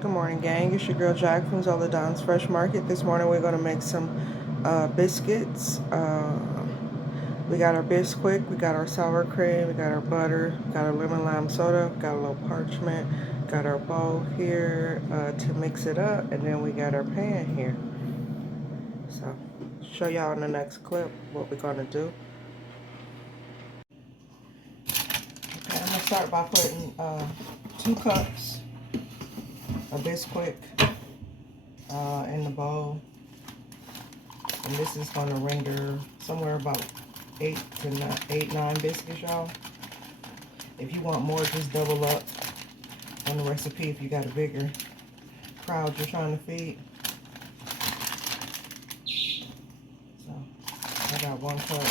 Good morning, gang. It's your girl Jack from Zoladonsfreshmarket. This morning we're going to make some biscuits. We got our Biscuit, we got our sour cream, we got our butter, we got our lemon lime soda, we got a little parchment, got our bowl here to mix it up, and then we got our pan here. So, show y'all in the next clip what we're going to do. Okay, I'm going to start by putting 2 cups of Biscuit in the bowl. And this is going to render somewhere about 8 to 9 biscuits, y'all. If you want more, just double up on the recipe if you got a bigger crowd you're trying to feed. So I got 1 cup.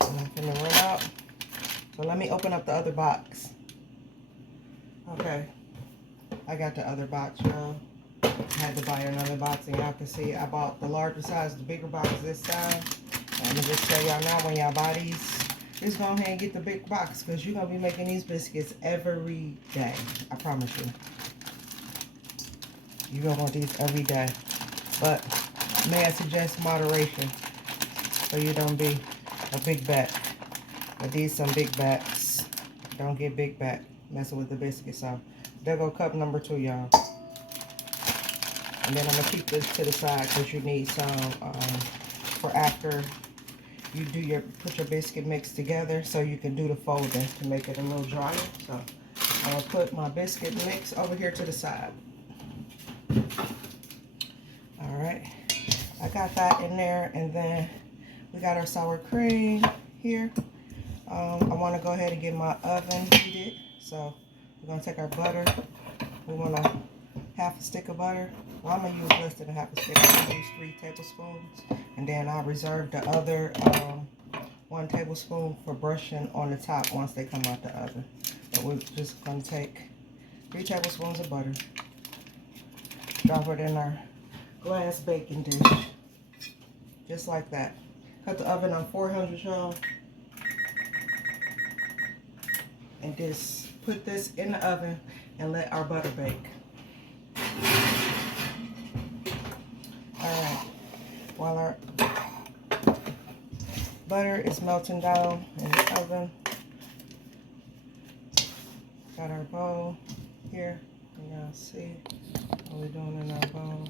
And I'm finna run out. So let me open up the other box. Okay, I got the other box, y'all. I had to buy another box, and y'all can see I bought the larger size, the bigger box this time. I'm gonna just tell y'all now, when y'all buy these, just go ahead and get the big box, because you're gonna be making these biscuits every day. I promise you. You're gonna want these every day. But may I suggest moderation, so you don't be a big bat. But these some big bats. Don't get big bat messing with the biscuits. So there go cup number 2, y'all. And then I'm gonna keep this to the side because you need some for after you do put your biscuit mix together, so you can do the folding to make it a little drier. So I'm gonna put my biscuit mix over here to the side. All right, I got that in there, and then we got our sour cream here. I want to go ahead and get my oven heated. So we're gonna take our butter. We want a half a stick of butter. Well, I'm gonna use less than a half a stick. I'm gonna use 3 tablespoons, and then I'll reserve the other 1 tablespoon for brushing on the top once they come out the oven. But we're just gonna take 3 tablespoons of butter, drop it in our glass baking dish, just like that. Cut the oven on 400, y'all, and just put this in the oven and let our butter bake. Alright, while our butter is melting down in the oven, got our bowl here. Y'all see what we're doing in our bowl.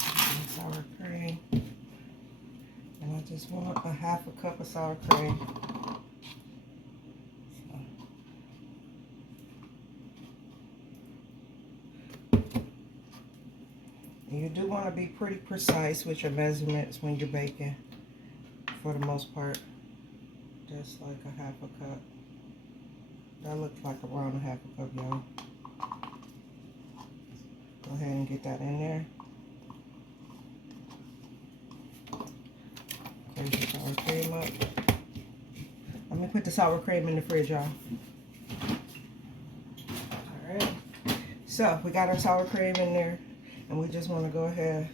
And sour cream. And I just want a half a cup of sour cream. You do want to be pretty precise with your measurements when you're baking, for the most part. Just like a half a cup. That looks like around a half a cup, y'all. Go ahead and get that in there. Close the sour cream up. Let me put the sour cream in the fridge, y'all. Alright. So, we got our sour cream in there. And we just want to go ahead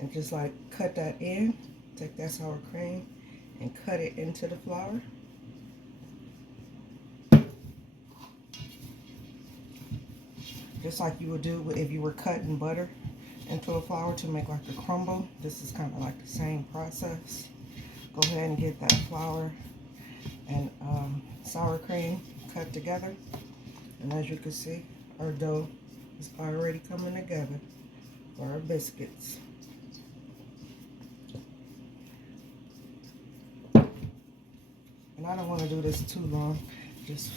and just like cut that in. Take that sour cream and cut it into the flour. Just like you would do if you were cutting butter into a flour to make like a crumble. This is kind of like the same process. Go ahead and get that flour and sour cream cut together. And as you can see, our dough is already coming together for our biscuits. And I don't want to do this too long. Just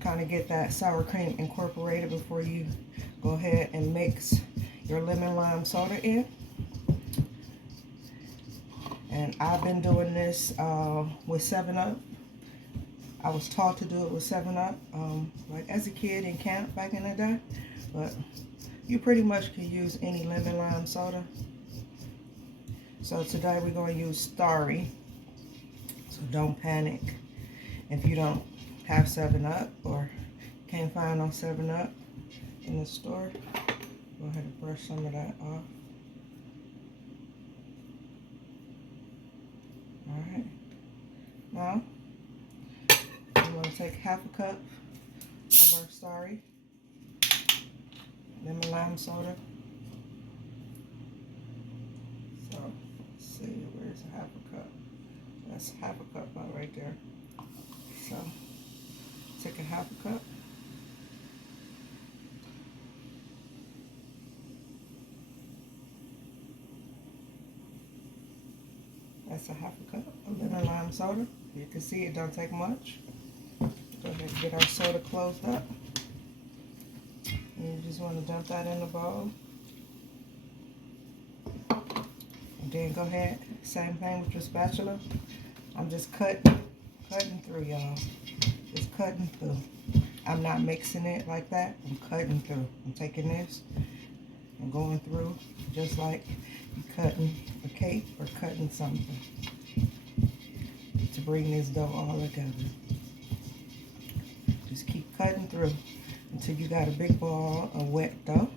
kind of get that sour cream incorporated before you go ahead and mix your lemon lime soda in. And I've been doing this with 7-Up. I was taught to do it with 7-Up, like as a kid in camp back in the day. But you pretty much can use any lemon lime soda. So today we're going to use Starry. So don't panic if you don't have 7-Up or can't find no 7-Up in the store. Go ahead and brush some of that off. All right. Now, I'm going to take half a cup of our sorry lemon lime soda. So, let's see, where's half a cup? That's half a cup right there. So, take a half a cup. That's a half a cup of lemon lime soda. You can see it don't take much. Go ahead and get our soda closed up. And you just want to dump that in the bowl. And then go ahead, same thing with your spatula. I'm just cutting through, y'all. Just cutting through. I'm not mixing it like that. I'm cutting through. I'm taking this and going through just like you're cutting a cake or cutting something to bring this dough all together. Just keep cutting through until you got a big ball of wet dough.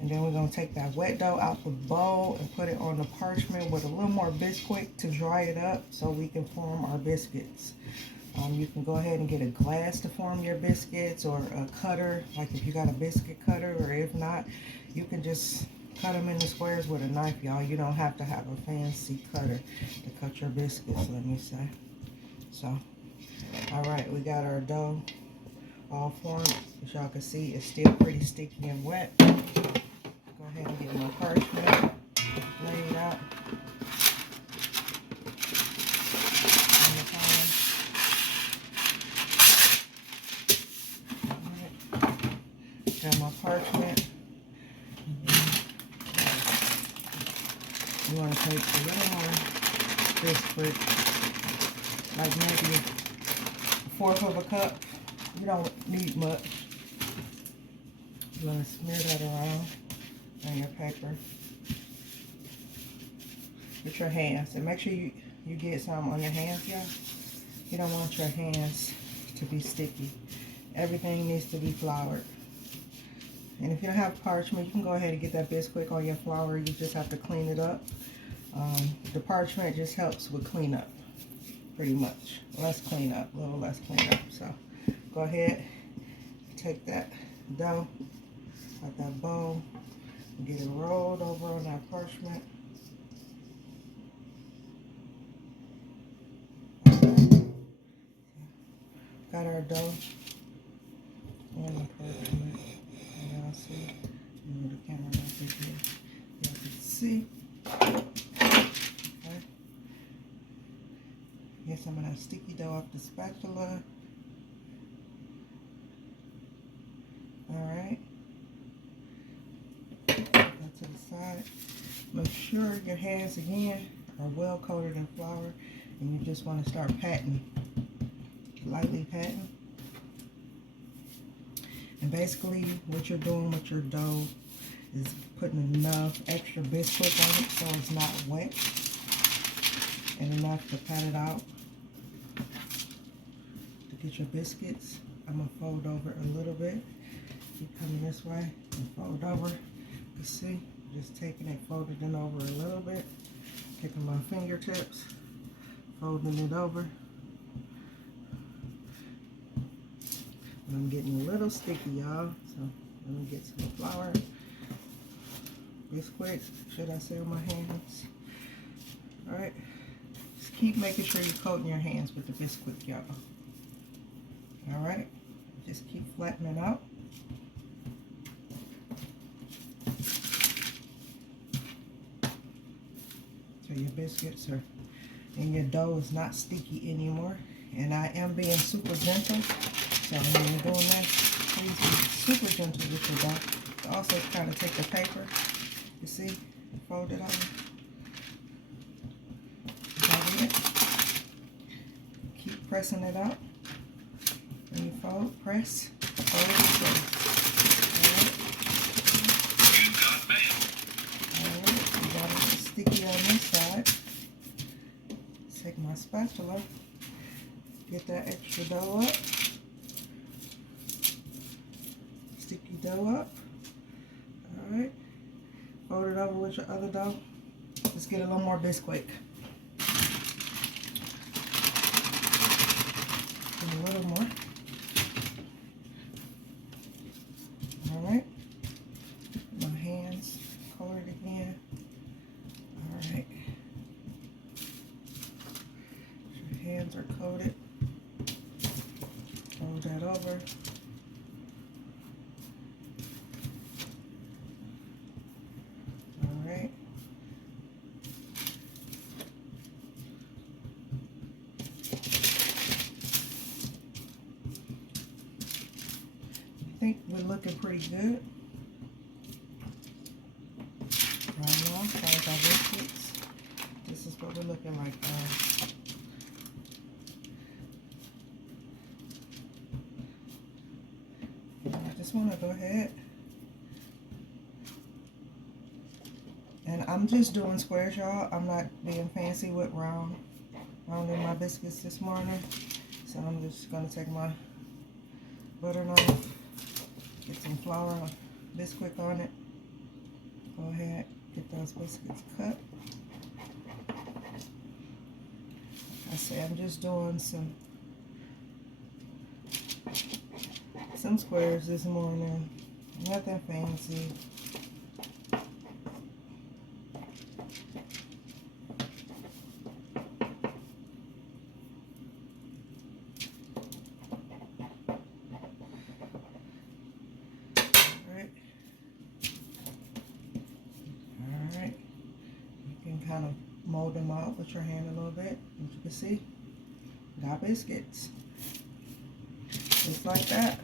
And then we're going to take that wet dough out the bowl and put it on the parchment with a little more Biscuit to dry it up so we can form our biscuits. You can go ahead and get a glass to form your biscuits, or a cutter, like if you got a biscuit cutter, or if not, you can just cut them into squares with a knife, y'all. You don't have to have a fancy cutter to cut your biscuits, let me say. So, all right, we got our dough all formed. As y'all can see, it's still pretty sticky and wet. Go ahead and get my parchment laid out on the pan. Got my parchment. You want to take a little more Biscuit, like maybe 1/4 of a cup. You don't need much. You want to smear that around on your paper with your hands, and make sure you get some on your hands, yeah. You don't want your hands to be sticky. Everything needs to be floured. And if you don't have parchment, you can go ahead and get that Biscuit on your flour. You just have to clean it up. The parchment just helps with cleanup, pretty much. Less cleanup, a little less cleanup. So go ahead, take that dough out that bowl, and get it rolled over on that parchment. Got our dough on the parchment. Y'all see? Move the camera back in here. Y'all can see. Okay. Get some of that sticky dough off the spatula. Alright. Go to the side. Make sure your hands again are well coated in flour, and you just want to start patting. Lightly patting. And basically what you're doing with your dough is putting enough extra Biscuit on it so it's not wet, and enough to pat it out to get your biscuits. I'm going to fold over a little bit. Keep coming this way and fold over. You see, just taking it, folding it over a little bit, taking my fingertips, folding it over. And I'm getting a little sticky, y'all. So let me get some flour. Biscuit, should I say, on my hands. All right. Just keep making sure you're coating your hands with the Biscuit, y'all. All right. Just keep flattening out. So your biscuits are, and your dough is not sticky anymore. And I am being super gentle. So when you're doing that, please be super gentle with your dough. Also kind of take the paper, you see, fold it over. Fold it. Keep pressing it out. When you fold, press, fold it. Alright, you got it sticky on this side. Take my spatula, get that extra dough up. Sticky dough up. fold it over with your other dough. Just get a little more Bisquick. A little more. Alright. My hands colored again. Alright. Your hands are coated. Fold that over. Alright. I think we're looking pretty good. Right now, as far as our biscuits, this is what we're looking like. I just want to go ahead and I'm just doing squares, y'all. I'm not being fancy with rounding my biscuits this morning. So I'm just going to take my butter knife, get some flour, Bisquick on it. Go ahead, get those biscuits cut. I say I'm just doing some squares this morning. Nothing fancy. Alright. You can kind of mold them out with your hand a little bit. As you can see, got biscuits. Just like that.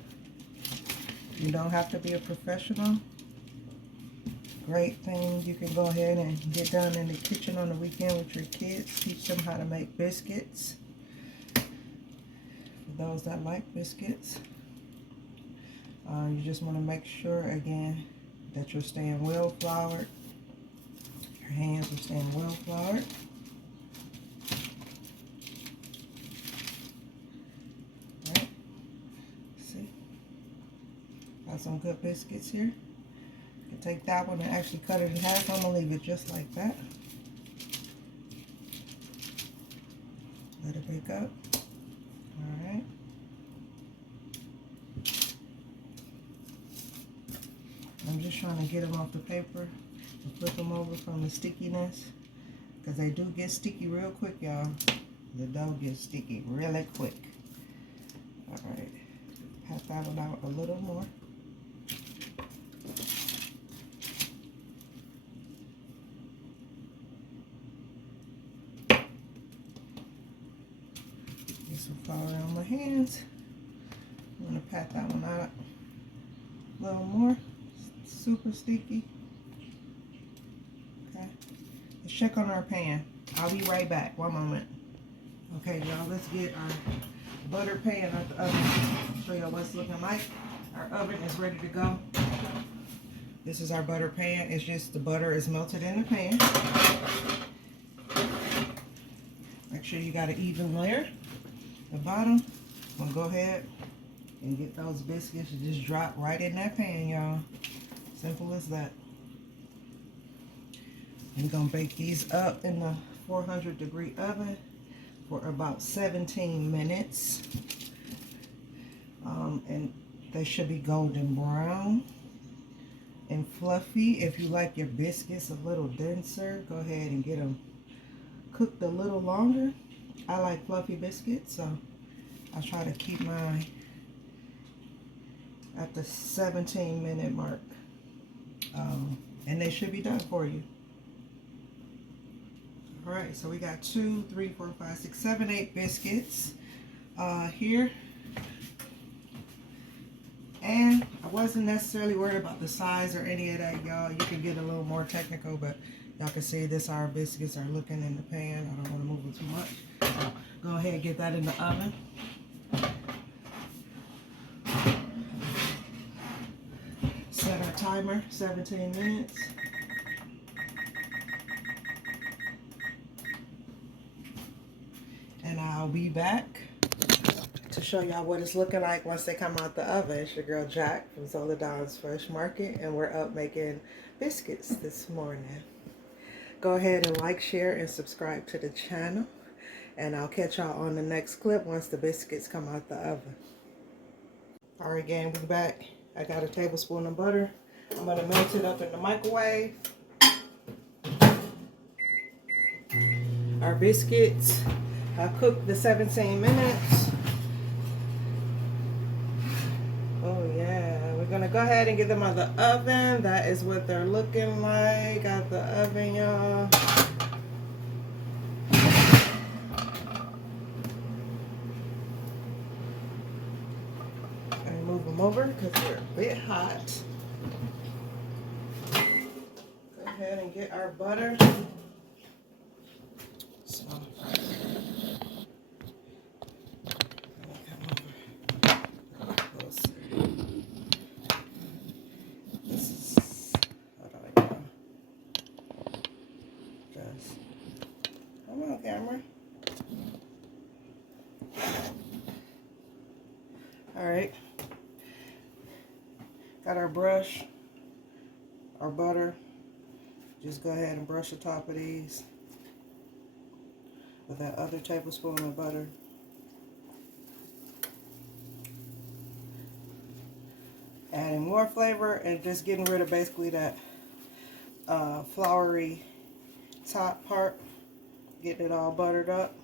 You don't have to be a professional. Great thing you can go ahead and get done in the kitchen on the weekend with your kids. Teach them how to make biscuits. For those that like biscuits. You just want to make sure, again, that you're staying well floured. Your hands are staying well floured. Alright. See? Got some good biscuits here. You can take that one and actually cut it in half. I'm going to leave it just like that. Let it bake up. Alright. I'm just trying to get them off the paper and flip them over from the stickiness, because they do get sticky real quick, y'all. The dough gets sticky really quick. Alright. Pat that one out a little more. Get some flour on my hands. I'm going to pat that one out a little more. Super sticky. Okay. Let's check on our pan. I'll be right back. One moment. Okay, y'all, let's get our butter pan out the oven. Show y'all what it's looking like. Our oven is ready to go. This is our butter pan. It's just the butter is melted in the pan. Make sure you got an even layer. The bottom. I'm gonna go ahead and get those biscuits to just drop right in that pan, y'all. Simple as that. We're gonna bake these up in the 400-degree oven for about 17 minutes. And they should be golden brown and fluffy. If you like your biscuits a little denser, go ahead and get them cooked a little longer. I like fluffy biscuits, so I try to keep mine at the 17-minute mark. And they should be done for you. All right, so we got 2, 3, 4, 5, 6, 7, 8 biscuits here. And I wasn't necessarily worried about the size or any of that, y'all. You can get a little more technical, but y'all can see this, our biscuits are looking in the pan. I don't want to move them too much. So go ahead and get that in the oven. Set our timer, 17 minutes. And I'll be back to show y'all what it's looking like once they come out the oven. It's your girl Jack from Zoladonsfreshmarket, and we're up making biscuits this morning. Go ahead and like, share, and subscribe to the channel. And I'll catch y'all on the next clip once the biscuits come out the oven. Alright gang, we're back. I got a tablespoon of butter. I'm going to melt it up in the microwave. Our biscuits, I cooked the 17 minutes. Oh yeah, we're going to go ahead and get them out of the oven. That is what they're looking like out the oven, y'all. And move them over because they're a bit hot. Go ahead and get our butter. So, this is, hold on, y'all. Come on, camera. Alright. Got our brush, our butter. Just go ahead and brush the top of these with that other tablespoon of butter. Adding more flavor and just getting rid of basically that floury top part. Getting it all buttered up.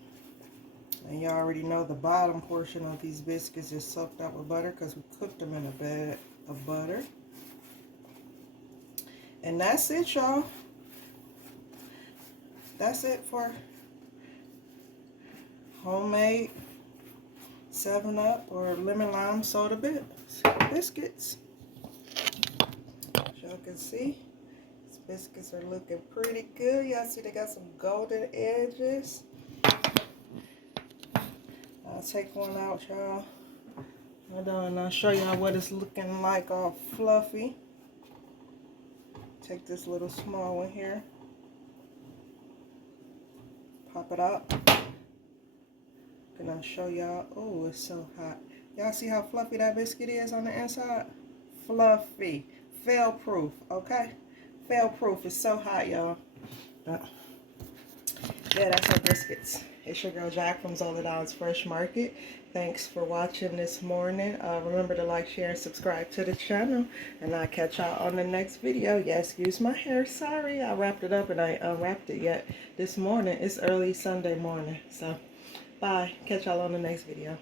And you already know the bottom portion of these biscuits is soaked up with butter because we cooked them in a bed of butter. And that's it, y'all. That's it for homemade 7-Up or lemon lime soda biscuits. As y'all can see, these biscuits are looking pretty good. Y'all see they got some golden edges. I'll take one out, y'all. Hold on, I'll show y'all what it's looking like, all fluffy. Take this little small one here. Pop it out. And I'll show y'all. Oh, it's so hot. Y'all see how fluffy that biscuit is on the inside? Fluffy. Fail proof, okay? Fail proof. It's so hot, y'all. Yeah, that's our biscuits. It's your girl Jack from Zoladonsfreshmarket. Thanks for watching this morning. Remember to like, share, and subscribe to the channel. And I'll catch y'all on the next video. Yeah, excuse my hair. Sorry, I wrapped it up and I unwrapped it yet this morning. It's early Sunday morning. So, bye. Catch y'all on the next video.